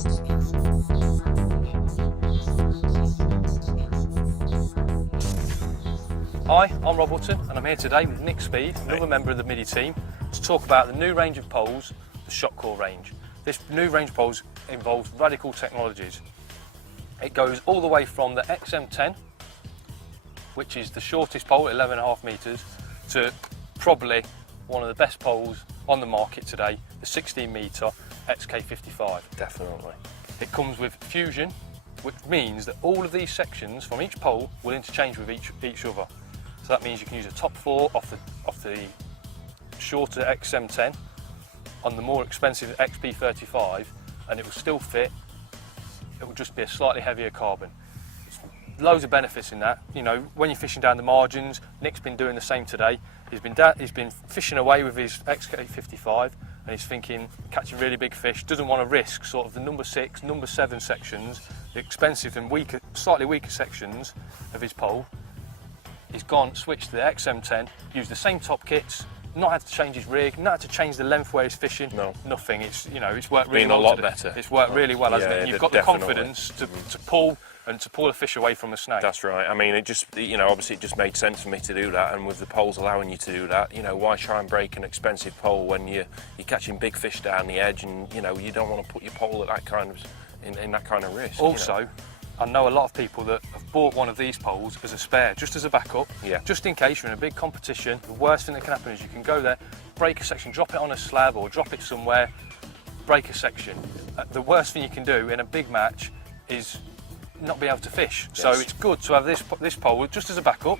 Hi, I'm Rob Hutton and I'm here today with Nick Speed, another member of the Middy team, to talk about the new range of poles, the Shockcore range. This new range of poles involves radical technologies. It goes all the way from the XM10, which is the shortest pole at 11.5 metres, to probably one of the best poles on the market today, the 16 metre XK55. Definitely. It comes with fusion, which means that all of these sections from each pole will interchange with each other. So that means you can use a top four off the shorter XM10 on the more expensive XP35 and it will still fit. It will just be a slightly heavier carbon. There's loads of benefits in that. You know, when you're fishing down the margins, Nick's been doing the same today. He's been fishing away with his XK55 and he's thinking, catching really big fish, doesn't want to risk sort of the number 6, number 7 sections, the expensive and weaker, slightly weaker sections of his pole. He's switched to the XM10, used the same top kits, not had to change his rig, not had to change the length where he's fishing. No. Nothing. It's, you know, it's worked really well. Been a lot better. It's worked really well, hasn't it? You've got the confidence to pull a fish away from a snake. That's right. I mean, it just, you know, obviously it just made sense for me to do that, and with the poles allowing you to do that, you know, why try and break an expensive pole when you're catching big fish down the edge, and you know, you don't want to put your pole at that kind of in that kind of risk. Also, you know? I know a lot of people that have bought one of these poles as a spare, just as a backup, just in case you're in a big competition. The worst thing that can happen is you can go there, break a section, drop it on a slab or drop it somewhere, break a section. The worst thing you can do in a big match is not be able to fish. Yes. So it's good to have this pole just as a backup.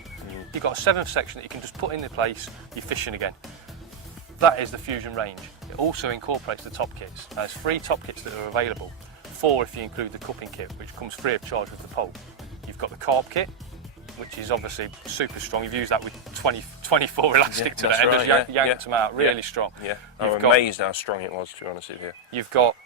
You've got a 7th section that you can just put in the place, you're fishing again. That is the Fusion range. It also incorporates the top kits. Now, there's 3 top kits that are available. 4 if you include the cupping kit, which comes free of charge with the pole. You've got the carb kit, which is obviously super strong. You've used that with 24 elastic to that end, right, yanked them out, really strong. Yeah, I'm amazed how strong it was, to be honest with you. You've got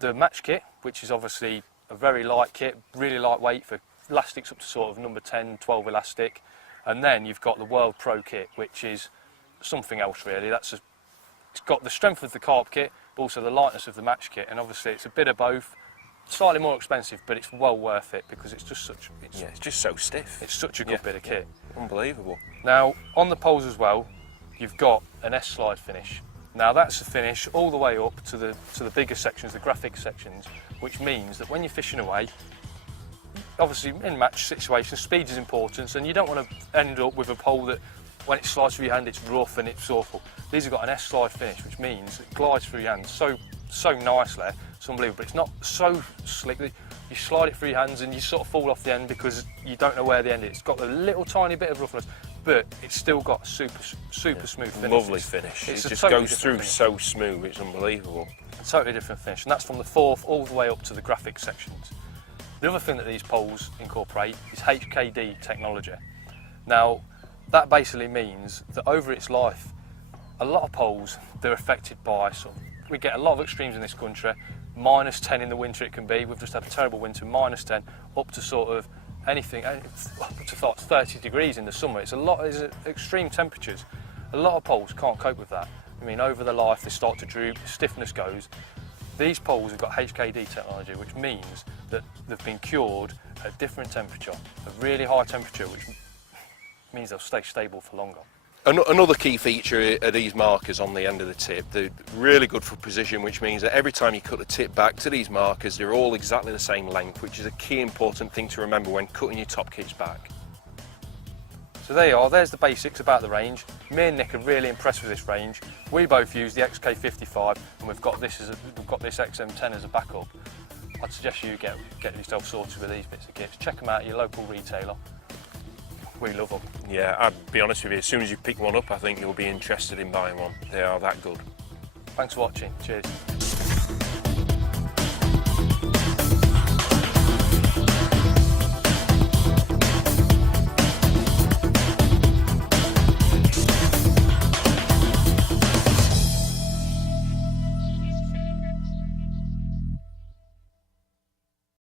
the match kit, which is obviously a very light kit, really lightweight for elastics up to sort of number 10, 12 elastic. And then you've got the World Pro kit, which is something else really. It's got the strength of the carb kit, but also the lightness of the match kit, and obviously it's a bit of both. Slightly more expensive, but it's well worth it because it's just such. It's just so stiff. It's such a good bit of kit. Unbelievable. Now on the poles as well, you've got an S-slide finish. Now that's a finish all the way up to the bigger sections, the graphic sections, which means that when you're fishing away, obviously in match situations, speed is important, and you don't want to end up with a pole that, when it slides through your hand, it's rough and it's awful. These have got an S-slide finish, which means it glides through your hand so nicely. It's unbelievable. It's not so slick that you slide it through your hands and you sort of fall off the end because you don't know where the end is. It's got a little tiny bit of roughness, but it's still got a super smooth finish. Lovely finish. It just goes through so smooth. It's unbelievable. A totally different finish, and that's from the 4th all the way up to the graphic sections. The other thing that these poles incorporate is HKD technology. Now, that basically means that over its life, a lot of poles, they're affected by we get a lot of extremes in this country. -10 in the winter it can be. We've just had a terrible winter, -10, up to sort of anything, up to 30 degrees in the summer. It's extreme temperatures. A lot of poles can't cope with that. I mean, over the life, they start to droop, stiffness goes. These poles have got HKD technology, which means that they've been cured at a different temperature, a really high temperature, which means they'll stay stable for longer. Another key feature are these markers on the end of the tip. They're really good for precision, which means that every time you cut the tip back to these markers, they're all exactly the same length, which is a key important thing to remember when cutting your top kits back. So there you are, there's the basics about the range. Me and Nick are really impressed with this range. We both use the XK55 and we've got this XM10 as a backup. I'd suggest you get yourself sorted with these bits of kits. Check them out at your local retailer. We love them. Yeah, I'd be honest with you, as soon as you pick one up, I think you'll be interested in buying one. They are that good. Thanks for watching. Cheers.